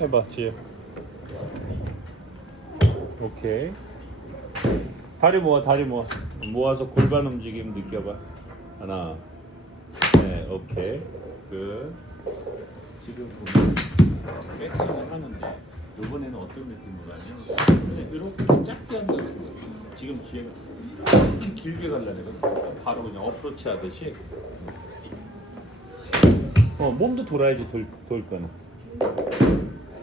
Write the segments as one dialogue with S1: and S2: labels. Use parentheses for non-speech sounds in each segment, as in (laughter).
S1: 해봐 지혜. 오케이. 다리 모아 다리 모아. 모아서 골반 움직임 느껴봐. 하나. 네 오케이. 그 지금 보면 백스윙을 하는데 이번에는 어떤 느낌으로 그냥 이렇게 짧게 한다고 생각해 지금 지혜가 길게 가려면 바로 그냥 어프로치 하듯이. 어 몸도 돌아야지 돌, 돌 거는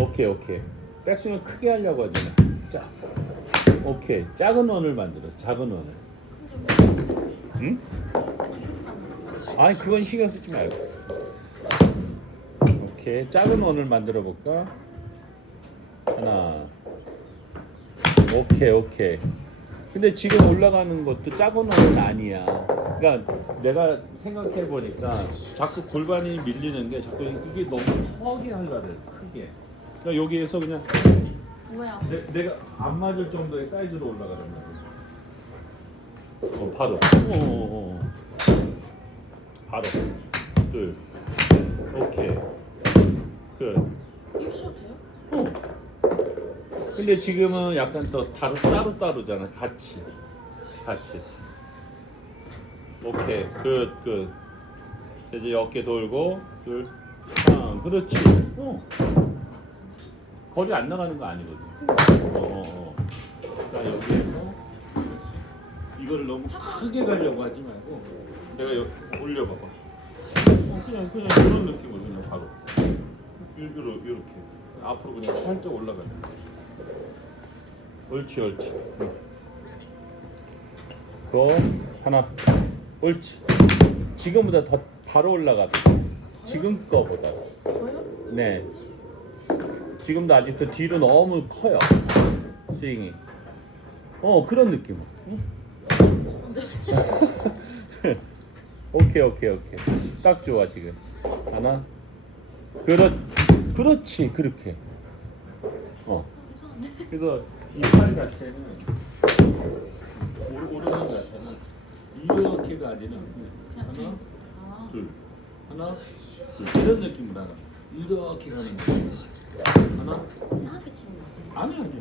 S1: 오케이 오케이. 백스윙을 크게 하려고 하잖아 자 오케이. 작은 원을 만들어 작은 원을. 응? 아니 그건 신경 쓰지 말고. 오케이. 작은 원을 만들어 볼까? 하나. 오케이 오케이. 근데 지금 올라가는 것도 작은 원은 아니야. 그러니까 내가 생각해 보니까 자꾸 골반이 밀리는 게 자꾸 이게 너무 크게 하려고 해 크게 그러니까 여기에서 그냥
S2: 뭐야?
S1: 내, 내가 안 맞을 정도의 사이즈로 올라가는 거야. 어, 바로. 어, 어, 어. 바로. 둘. 오케이. 끝.
S2: 이렇게 쉬어도 돼요?
S1: 어. 근데 지금은 약간 또 다른 따로 따로잖아. 같이. 같이. 오케이. 끝. 끝. 이제 어깨 돌고 둘. 하나. 그렇지. 어. 거리 안 나가는 거 아니거든. 어, 어, 어. 그러니까 여기에서 이거를 너무 크게 가려고 하지 말고 내가 여기 올려봐봐. 어, 그냥 그냥 그런 느낌으로 그냥 바로 이렇게 이렇게 앞으로 그냥 살짝 올라가는. 거야. 옳지 옳지. 응. 또 하나. 옳지. 지금보다 더 바로 올라가도 돼. 지금 거보다. 네. 지금도 아직도 뒤로 너무 커요. 스윙이. 어 그런 느낌. 응? (laughs) 오케이 오케이 오케이. 딱 좋아 지금. 하나. 그렇 그렇지 그렇게. 어. 그래서 이 팔 자체는 오르는 자체는 이렇게가 아니라 하나
S2: 아,
S1: 둘 하나 둘 이런 느낌으로 하나 이렇게 가는 거 하나?
S2: 이상하게 치는 거.
S1: 아니 아니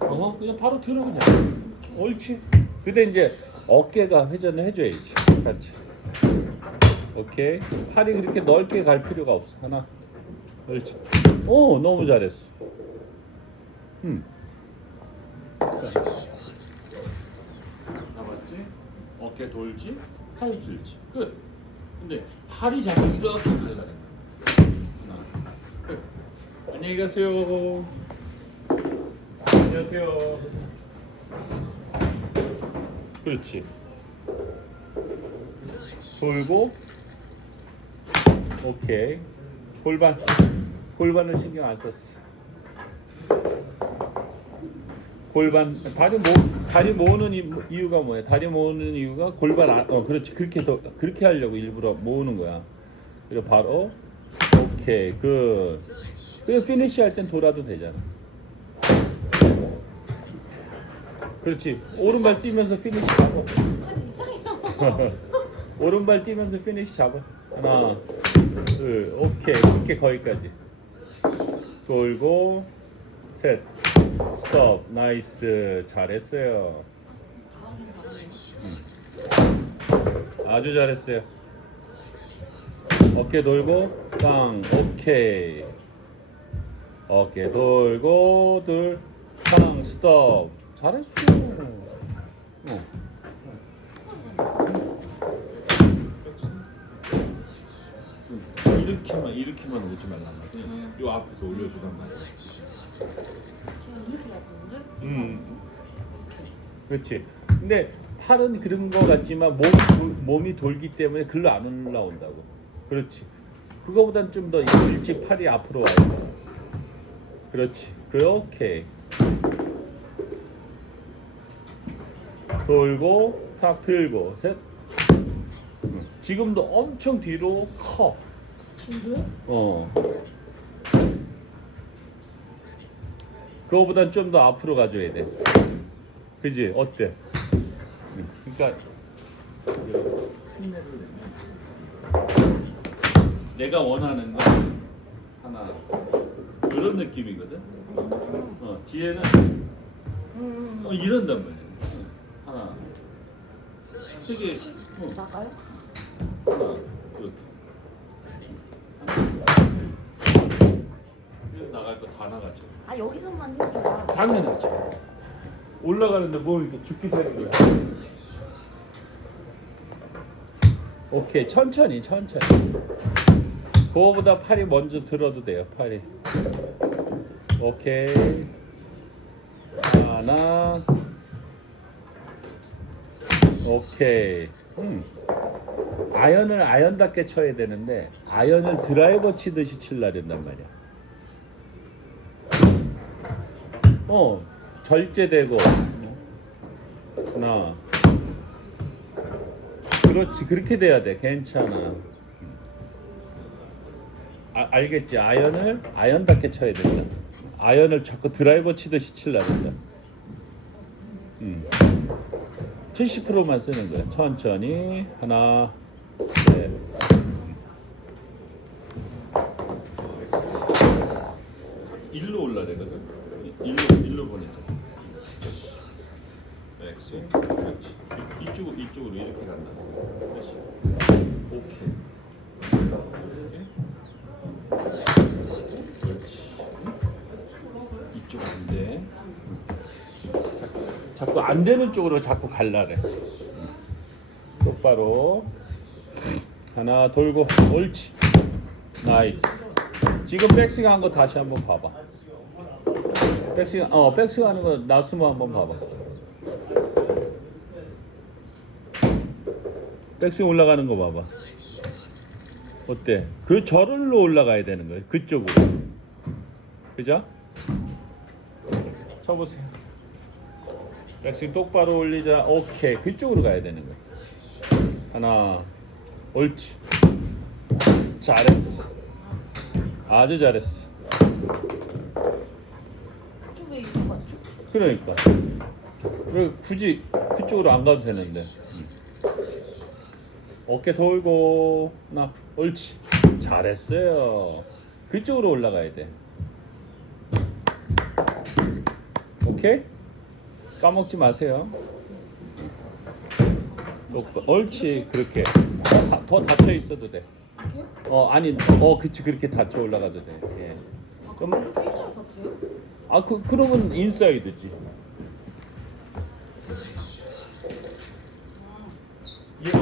S1: 어 그냥 바로 들어오면 돼 옳지. 근데 이제 어깨가 회전을 해줘야지. 같이. 오케이. 팔이 그렇게 넓게 갈 필요가 없어. 하나. 옳지. 오 너무 잘했어. 음. 잡았지? 어깨 돌지? 팔 들지. 끝. 근데 팔이 자꾸 이렇게 가려는 거야 안녕히 가세요. 안녕하세요. 그렇지. 돌고 오케이. 골반 골반을 신경 안 썼어. 골반 다리 모 다리 모으는 이- 이유가 뭐야? 다리 모으는 이유가 골반 안, 어 그렇지. 그렇게 더 그렇게 하려고 일부러 모으는 거야. 그리고 바로 오케이 그 그리고 피니시 할 땐 돌아도 되잖아. 그렇지 오른발 뛰면서 피니시 잡아. (laughs) 오른발 뛰면서 피니시 잡아. 하나 둘 오케이 이렇게 거기까지 돌고 셋 스톱 나이스 잘했어요.
S2: 가네.
S1: 아주 잘했어요. 어깨 돌고 빵 오케이. 어깨 돌고 둘빵 스톱. 잘했어. 어. 이렇게만 이렇게만 오지 말란 말이야.
S2: 음.
S1: 요 앞에서 올려주란 말이야.
S2: 이렇게 갔었는데?
S1: 음. 그렇지. 근데 팔은 그런 거 같지만 돌- 몸이 돌기 때문에 글로 안 올라온다고. 그렇지. 그거보단 좀 더 일찍 팔이 앞으로 와요. 그렇지. 그렇게. 돌고 탁 들고 셋. 음. 지금도 엄청 뒤로 커.
S2: 진짜요?
S1: 어. 그거보단 좀 더 앞으로 가줘야 돼. 그지? 어때? 응. 그러니까 내가 원하는 건 하나 이런 느낌이거든. 어,
S2: 음.
S1: 어, 이런단 말이야. 어, 하나, 되게 어,
S2: 나가요?
S1: 하나 이렇게. 이렇게 나갈 거 다 나가죠.
S2: 아 여기서만 해줘.
S1: 당연하죠. 올라가는데 뭐 이렇게 죽기 세는 거야. 오케이 천천히 천천히. 그거보다 팔이 먼저 들어도 돼요 팔이. 오케이 하나. 오케이. 음. 아연을 아연답게 쳐야 되는데 아연을 드라이버 치듯이 칠라 된단 말이야. 어 절제되고 하나 그렇지 그렇게 돼야 돼 괜찮아 아, 알겠지 아연을 아연답게 쳐야 된다 아연을 자꾸 드라이버 치듯이 칠라 된다 음. 70%만 쓰는 거야 천천히 하나 네. 일로 올라내거든. 일로 일로 보내자. 엑스. 그렇지. 이- 이쪽으로 이렇게 간다. 오케이. 이렇게. 그렇지. 이 쪽 안 돼. 자꾸, 안 되는 쪽으로 자꾸 갈라래. 똑바로 하나 돌고 옳지. 나이스. 지금 백스윙 한거 다시 한번 봐봐. 백스윙 어 백스윙 하는 거 나스모 한번 봐봐. 백스윙 올라가는 거 봐봐. 어때? 그 저를로 올라가야 되는 거예요. 그쪽으로. 그죠? 쳐보세요. 백스윙 똑바로 올리자. 오케이. 그쪽으로 가야 되는 거야. 하나. 옳지. 잘했어. 아주 잘했어.
S2: 좀왜 이거 맞죠?
S1: 그러니까. 왜 굳이 그쪽으로 안 가도 되는데. 어깨 돌고 나 옳지. 잘했어요. 그쪽으로 올라가야 돼. 오케이? 까먹지 마세요. 똑바- 옳지 그렇게 더, 다- 더 닫혀 있어도 돼. 어 아니 어 그치 그렇게 닫혀 올라가도 돼. 예.
S2: 아
S1: 그럼-
S2: 그럼 이렇게 일자로 같아요?
S1: 아, 그, 그러면 인사이드지.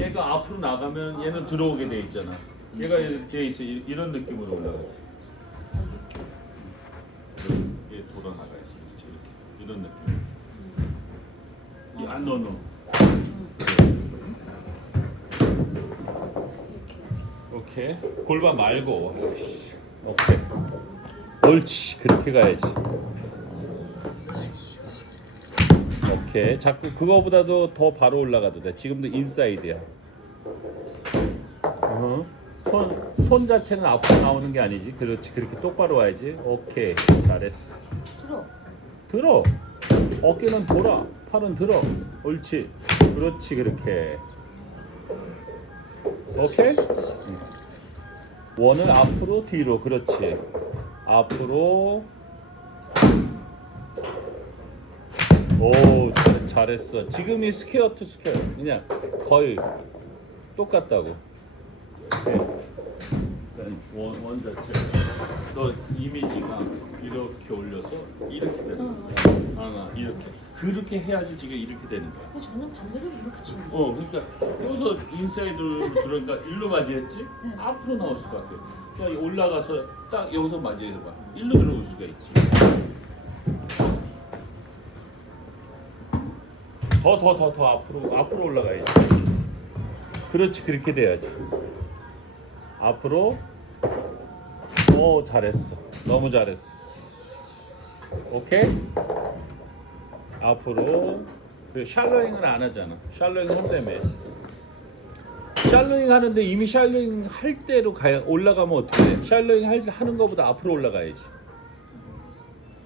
S1: 얘, 얘가 앞으로 나가면 얘는 들어오게 돼 있잖아. 얘가 이렇게 돼 있어. 이- 이런 느낌으로 올라가지. 얘 돌아. 그렇지. 이런 느낌. 이- 아, 너, 너.
S2: 이렇게.
S1: 오케이. 골반 말고. 오케이. 옳지. 그렇게 가야지. 오케이. 자꾸 그거보다도 더 바로 올라가도 돼. 지금도 인사이드야. 어허. 손, 손 자체는 앞으로 나오는 게 아니지. 그렇지. 그렇게 똑바로 와야지. 오케이. 잘했어.
S2: 들어.
S1: 들어. 어깨는 돌아. 팔은 들어. 옳지. 그렇지. 그렇게. 오케이? 응. 원을 앞으로 뒤로. 그렇지. 앞으로. 오, 잘- 잘했어. 지금이 스퀘어 투 스퀘어. 그냥 거의 똑같다고. 네. 원, 원 자체. 너 이미지가 이렇게 올려서 이렇게 되는 거야. 하나, 이렇게. 그렇게 해야지 지금 이렇게 되는 거야.
S2: 근데 저는 반대로 이렇게 치는 거.
S1: 어, 그러니까 여기서 인사이드로 들어오니까 일로 맞이했지?
S2: 네.
S1: 앞으로 나올 수밖에. 그냥 올라가서 딱 여기서 맞이해봐. 일로 들어올 수가 있지. 더 더 더 더 앞으로 앞으로 올라가야지. 그렇지 그렇게 돼야지. 앞으로. 오 잘했어. 너무 잘했어. 오케이. 앞으로. 그 샬로잉을 안 하잖아. 샬로잉 한다며. 샬로잉 하는데 이미 샬로잉 할 때로 가야 올라가면 어떻게 돼? 샬로잉 할, 하는 것보다 앞으로 올라가야지.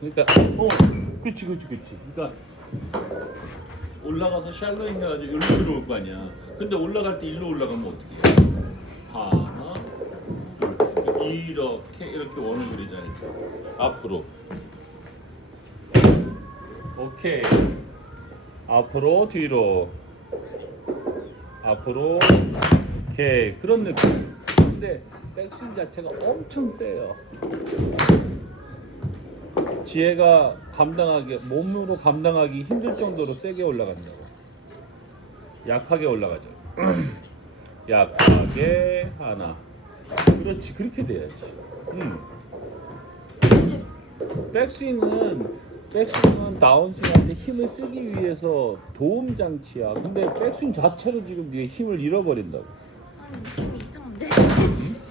S1: 그러니까 어, 그렇지, 그렇지, 그렇지. 그러니까 올라가서 샬로잉 해가지고 일로 들어올 거 아니야. 근데 올라갈 때 일로 올라가면 어떻게 해? 둘, 이렇게 이렇게 원을 그리잖아요. 앞으로. 오케이. 앞으로 뒤로. 앞으로. 오케이. 그런 느낌. 근데 백스윙 자체가 엄청 세요. 지혜가 감당하기 몸으로 감당하기 힘들 정도로 세게 올라간다고. 약하게 올라가죠. (clears throat) 약하게 하나. 그렇지 그렇게 돼야지. 음. 백스윙은 백스윙은 다운스윙한테 힘을 쓰기 위해서 도움 장치야. 근데 백스윙 자체로 지금 네가 힘을 잃어버린다고.
S2: 아니 느낌이 이상한데?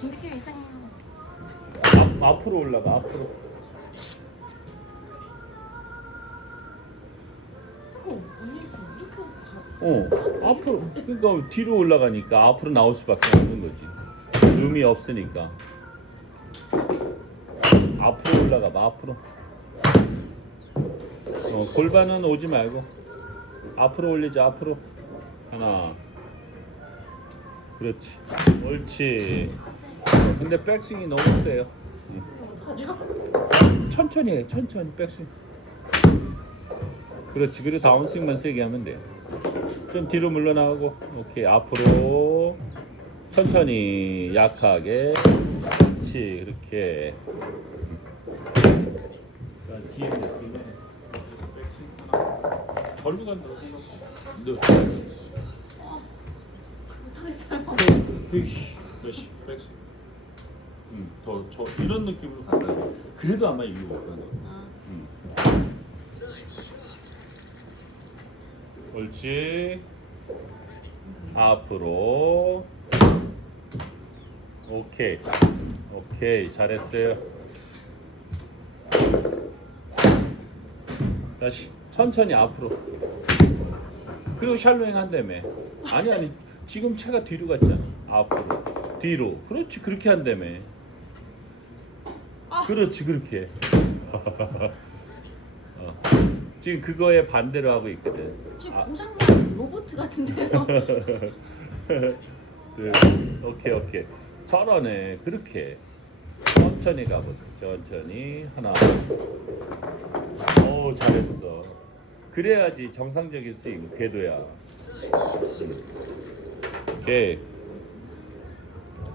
S2: 느낌이 이상해요.
S1: 앞, 앞으로 올라가 앞으로.
S2: 이거 언니 이렇게 가.
S1: 어 앞으로 그러니까 뒤로 올라가니까 앞으로 나올 수밖에 없는 거지. 의미 없으니까. 앞으로 올라가 봐 앞으로. 어, 골반은 오지 말고 앞으로 올리자 앞으로 하나. 그렇지. 옳지. 어, 근데 백스윙이 너무 세요. 천천히 해 천천히 백스윙 그렇지 그리고 다운스윙만 세게 하면 돼좀 뒤로 물러나가고 오케이 앞으로 천천히 약하게 뒤에 느낌에 절로 간다
S2: 못하겠어요.
S1: 몇시 백스윙 음, 더저 이런 느낌으로 간다 그래도 아마 거야
S2: 아,
S1: 음. 옳지. 앞으로. 오케이. 오케이. 잘했어요. 다시 천천히 앞으로. 그리고 샬로잉 한다며. 아니 아니. 지금 차가 뒤로 갔잖아. 앞으로. 뒤로. 그렇지. 그렇게 한다며. 그렇지. 그렇게. (laughs) 어. 지금 그거에 반대로 하고 있거든.
S2: 지금
S1: 아.
S2: 공장 로봇 같은데요?
S1: 그, (laughs) 오케이 오케이. 저러네. 그렇게 천천히 가보자. 천천히 하나. 오 잘했어. 그래야지 정상적인 스윙 궤도야. 음. 오케이.